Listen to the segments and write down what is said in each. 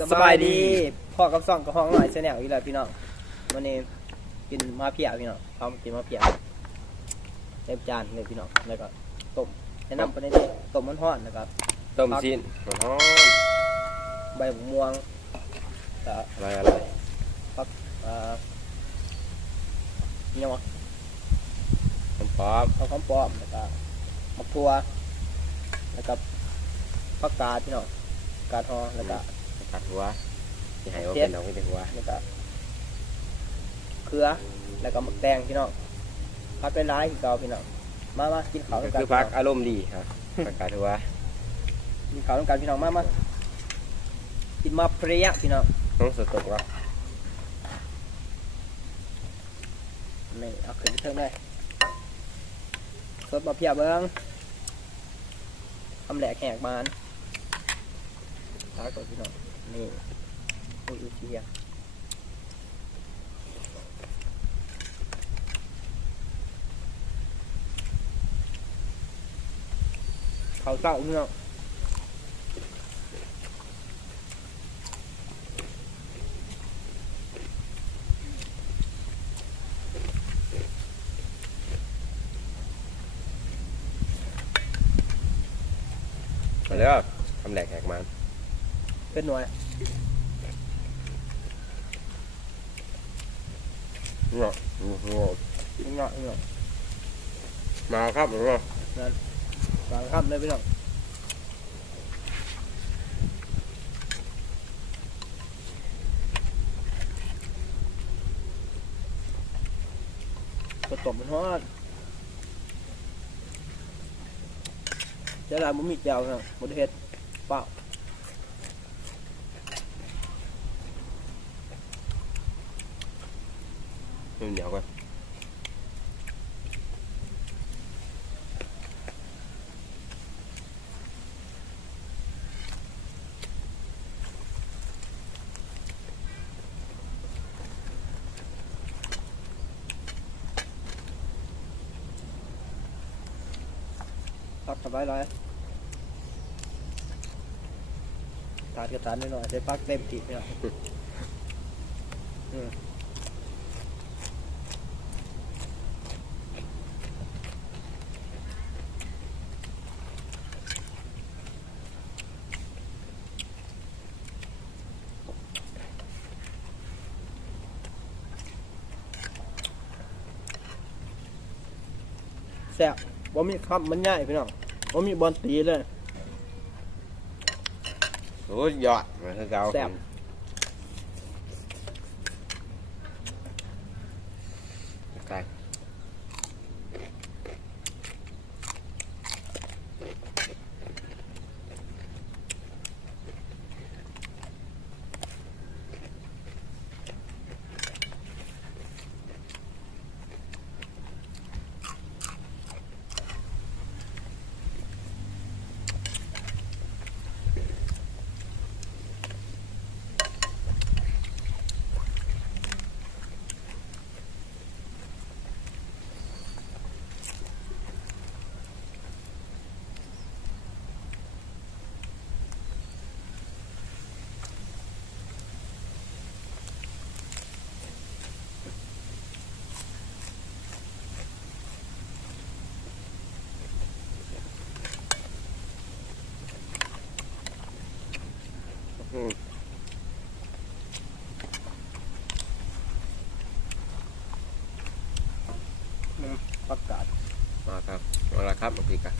สบายดีพ่อกับซ่องกับห้องหน่อยเสนออีกแล้วพี่น้องวันนี้กินมาเพียพี่น้องเขากินมาเพียเต็มจานเลยพี่น้องแล้วก็ต้มแนะนำไปในนี้ต้มมันทอดนะครับ ต้มชิ้นมันหอม ใบม่วงกับ อะไร ผักเนี่ยวะ มันพร้อม ข้าวข้าวปอมแล้วก็มะทั่วแล้วก็ผักกาดพี่น้องกาดฮอแล้วก็ ผัดหัวที่ให้ว่าเป็นดอกไม่เป็นหัว แล้วก็เกลือแล้วก็มะแตงพี่น้องพักเป็นร้ายที่เก่าพี่น้องมากินข้าวด้วยกัน คือพักอารมณ์ดีครับผักกาดหัว กินข้าวด้วยกันพี่น้องมากินมาเพลียพี่น้อง น้องสดตกวะ นี่เอาขึ้นไปเทิงได้สดมาเพียบเบิ้งทำแหลกแหกบานตาก่อนพี่น้องนี่อุ้ยเชียเขาเศร้าพี่น้องมาเด้อทำแหลกแหกมัน เป็นหน่วย เนาะ นี่เนาะนี่เนาะ มาครับเนาะ วางครับเลยพี่น้องกระตบมันฮอดเจ้าหลานบุมีเจ้าเนาะบุเฮ็ดเปล่า เหนียวกันพักสบายเลยทานกระตานนิดหน่อยได้พักเต็มที่เนี่ยแซ่บบ่มีคำมันง่ายพี่น้องบ่มีบอลตีเลย สุดยอดมาคือเก่า แซ่บ ใช่ผักกาด มาครับมาละครับมาพี่กัน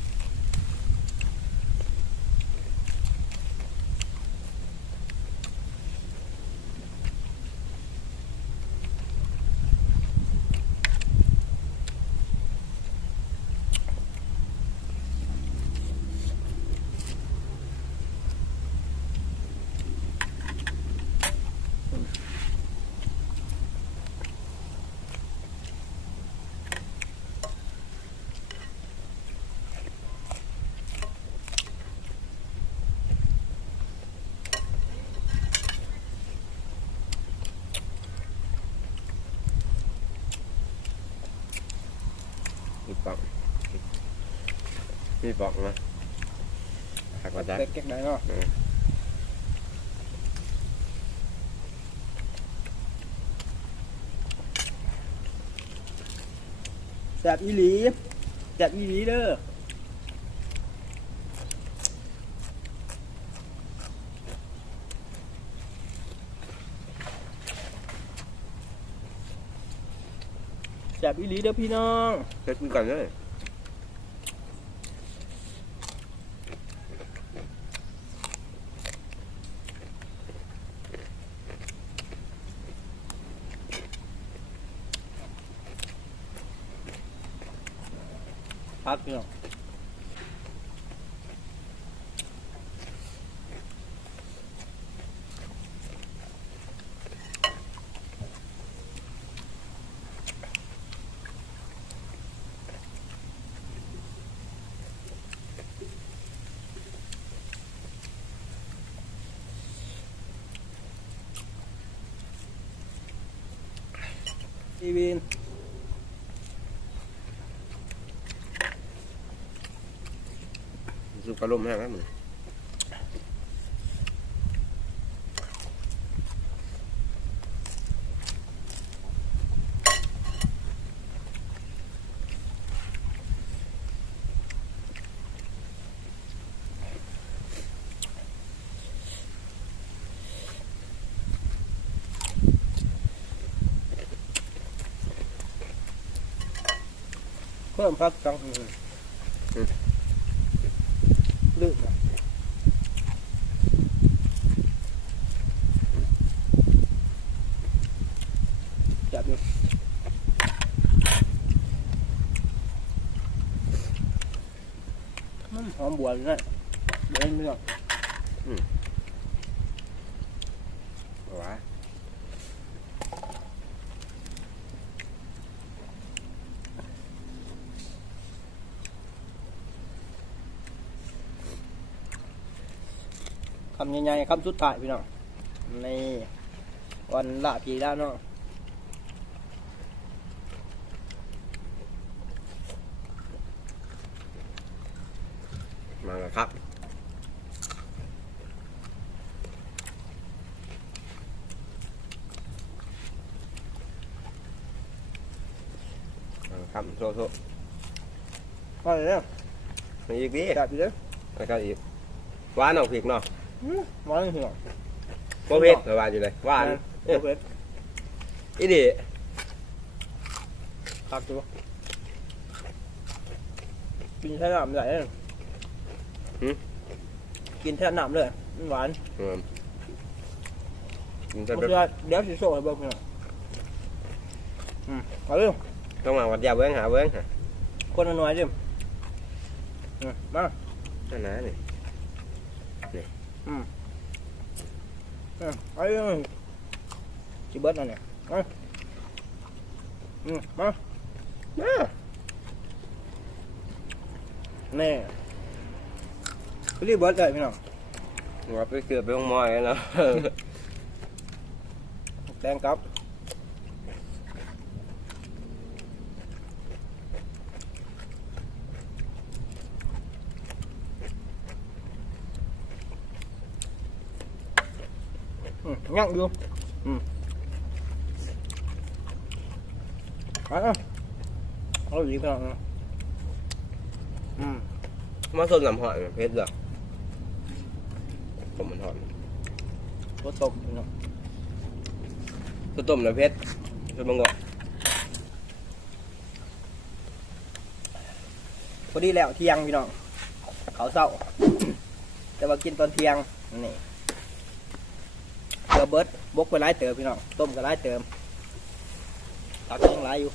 มีปอกนะหักมาจ้ะ เล็กๆได้เนาะ แซ่บอีหลีแซ่บอีหลีเด้อแซ่บอีหลีเด้อพี่น้อง เฮ็ดกันเลย พักพี่น้องอีวิน สุกกระลมแห้งแล้วมึง เพิ่มพักจังลึกอะจับอยู่หอมบัวเลยนะเดี๋ยวไม่ต้อง ว้า คำใหญ่ๆคำสุดท้ายพี่น้องในวันละปีแล้วเนาะ มาแล้วครับมาแล้วครับโซ่ พอเลยเนาะ มาอีกดิ จับอยู่เด้อ แล้วก็อีกหวานเอาพริกเนาะ มาเลยพี่น้อง บ่เผ็ดหวานอยู่เลยหวาน เผ็ด อีดิ คักตัวกินแค่น้ำใหญ่เลยกินแค่น้ำเลยมันหวาน กิน เดี๋ แต่ ยว แบบ เดี๋ยวสิโซ่ให้เบิ่งพี่น้องเอาเร็ว ต้องมาวัดยาเบิ้งหาเบิ้งหา คนละหน่อยดิมา นั่นนะนี่ เอาเร็วจิเบิร์ดนั่นเนี่ยมามาแน่รีบเบิร์ดเลยพี่น้อง ว่าไปเกือบไปห้องมอยแล้วเนาะ แดงกับยั่งอยู่เอาดีพี่น้อง มาส้นลำหอยเพชรเหรอผมมันหอย รสตบพี่น้อง ตัวต้มนะเพชรตัวบังกอก พอดีแล้วเที่ยงพี่น้องเขาเศร้าแต่ว่ากินตอนเที่ยงนี่เกลือเบิร์ดบกไปไล่เติมพี่น้องต้มก็ไล่เติมตักยังไล่อยู่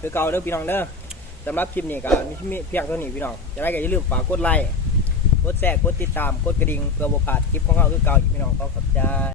คือเก่าเด้อพี่น้องเด้อสำหรับคลิปนี้ก็มีเพียงเท่านี้พี่น้องจะได้ก็อย่าลืมฝากกดไลค์กดแชร์กดติดตามกดกระดิ่งเพื่อบ่พลาดคลิปของเราคือเก่าอีกพี่น้องขอบใจ